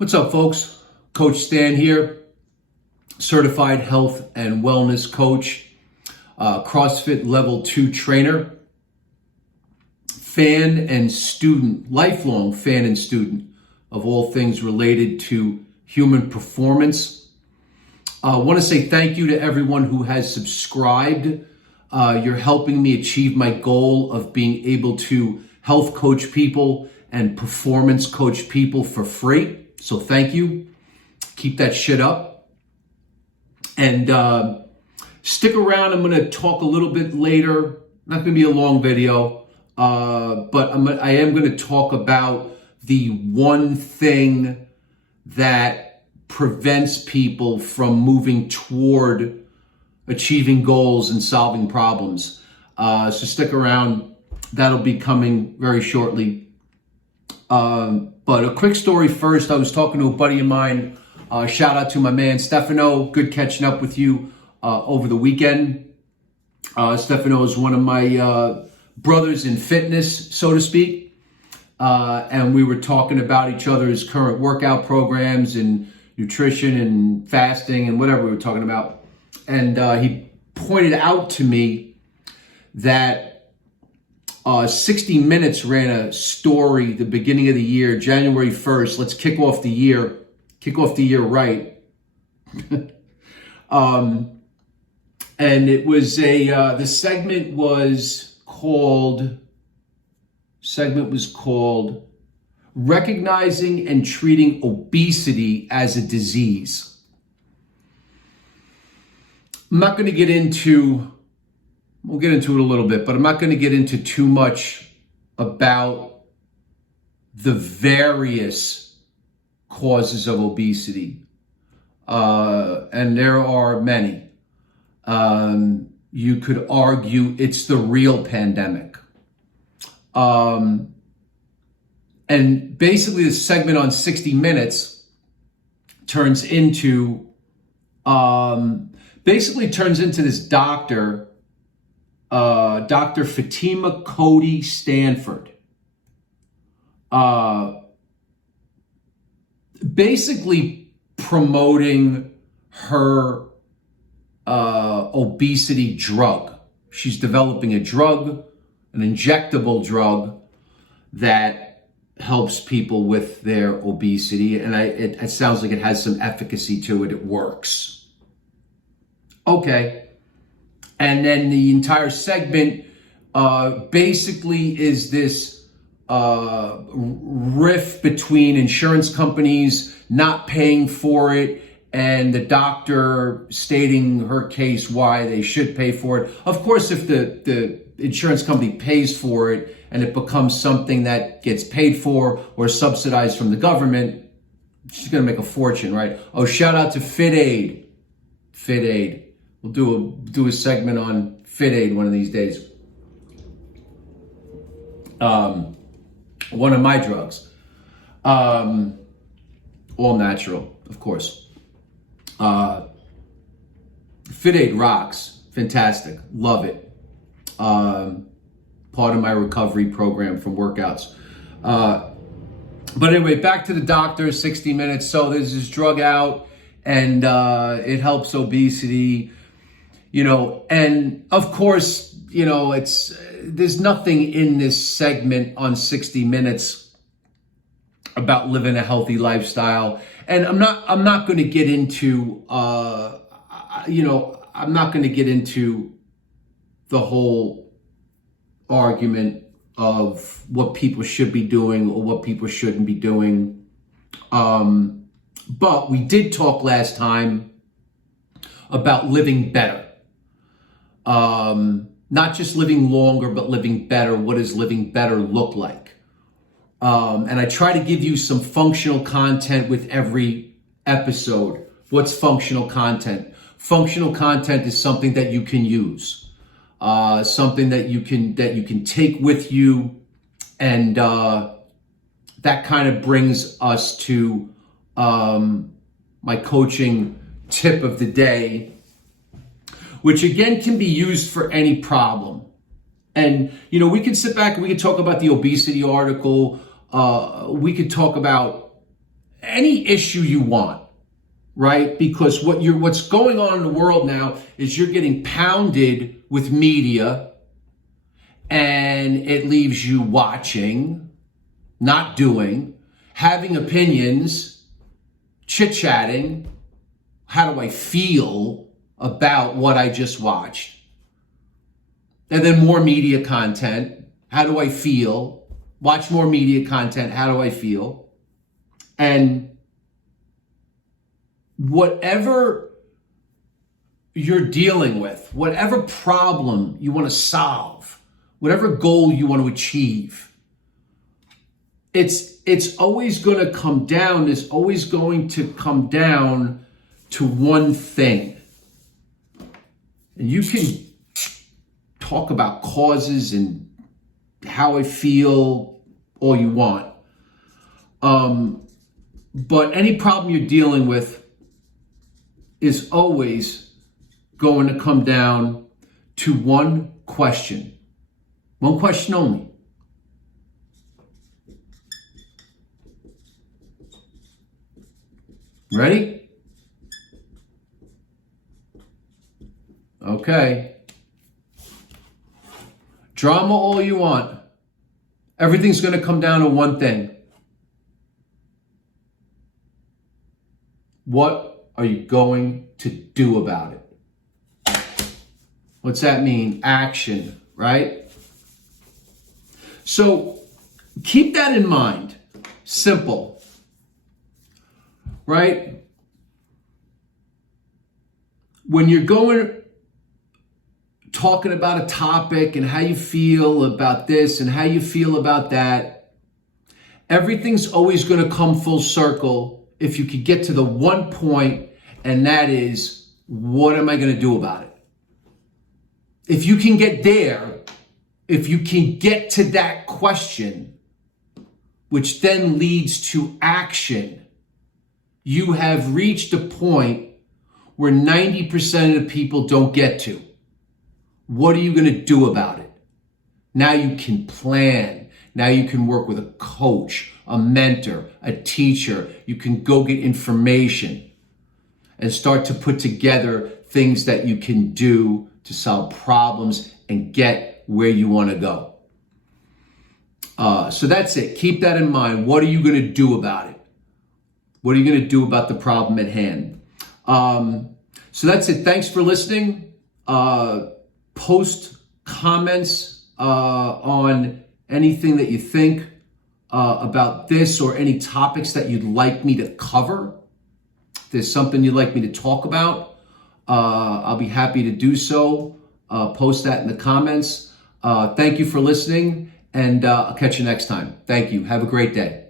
What's up, folks? Coach Stan here, certified health and wellness coach, CrossFit Level 2 trainer, fan and student, lifelong fan and student of all things related to human performance. I want to say thank you to everyone who has subscribed. You're helping me achieve my goal of being able to health coach people and performance coach people for free. So thank you. Keep that shit up. And stick around. I'm going to talk a little bit later. Not going to be a long video, but I am going to talk about the one thing that prevents people from moving toward achieving goals and solving problems. So stick around. That'll be coming very shortly. But a quick story first. I was talking to a buddy of mine. Shout out to my man, Stefano. Good catching up with you over the weekend. Stefano is one of my brothers in fitness, so to speak. And we were talking about each other's current workout programs and nutrition and fasting and whatever we were talking about. And he pointed out to me that 60 Minutes ran a story the beginning of the year, January 1st. Let's kick off the year right. And it was the segment was called Recognizing and Treating Obesity as a Disease. We'll get into it a little bit, but I'm not going to get into too much about the various causes of obesity. And there are many. You could argue it's the real pandemic. And basically the segment on 60 Minutes turns into this doctor, Dr. Fatima Cody Stanford, basically promoting her obesity drug. She's developing a drug, an injectable drug that helps people with their obesity. And it sounds like it has some efficacy to it. It works. Okay. And then the entire segment basically is this riff between insurance companies not paying for it and the doctor stating her case why they should pay for it. Of course, if the insurance company pays for it and it becomes something that gets paid for or subsidized from the government, she's going to make a fortune, right? Oh, shout out to FitAid. FitAid. We'll do a segment on FitAid one of these days. One of my drugs. All natural, of course. FitAid rocks. Fantastic. Love it. Part of my recovery program from workouts. But anyway, back to the doctor, 60 Minutes. So there's this drug out and it helps obesity. And of course, there's nothing in this segment on 60 Minutes about living a healthy lifestyle. And I'm not going to get into, I'm not going to get into the whole argument of what people should be doing or what people shouldn't be doing. But we did talk last time about living better. Not just living longer, but living better. What does living better look like? And I try to give you some functional content with every episode. What's functional content? Functional content is something that you can use, something that you can take with you, and that kind of brings us to my coaching tip of the day, which again can be used for any problem. And, we can sit back and we can talk about the obesity article. We could talk about any issue you want, right? Because what's going on in the world now is you're getting pounded with media, and it leaves you watching, not doing, having opinions, chit-chatting. How do I feel about what I just watched? And then more media content. How do I feel? Watch more media content. How do I feel? And whatever you're dealing with, whatever problem you want to solve, whatever goal you want to achieve, it's always going to come down, it's always going to come down to one thing. And you can talk about causes and how I feel all you want. But any problem you're dealing with is always going to come down to one question. One question only. Ready? Okay. Drama all you want. Everything's going to come down to one thing. What are you going to do about it? What's that mean? Action, right? So keep that in mind. Simple, right? When you're talking about a topic and how you feel about this and how you feel about that, everything's always going to come full circle if you could get to the one point, and that is, what am I going to do about it? If you can get there, if you can get to that question, which then leads to action, you have reached a point where 90% of the people don't get to. What are you going to do about it? Now you can plan. Now you can work with a coach, a mentor, a teacher. You can go get information and start to put together things that you can do to solve problems and get where you want to go. So that's it. Keep that in mind. What are you going to do about it? What are you going to do about the problem at hand? So that's it. Thanks for listening. Post comments on anything that you think about this or any topics that you'd like me to cover. If there's something you'd like me to talk about, I'll be happy to do so. Post that in the comments. Thank you for listening, and I'll catch you next time. Thank you. Have a great day.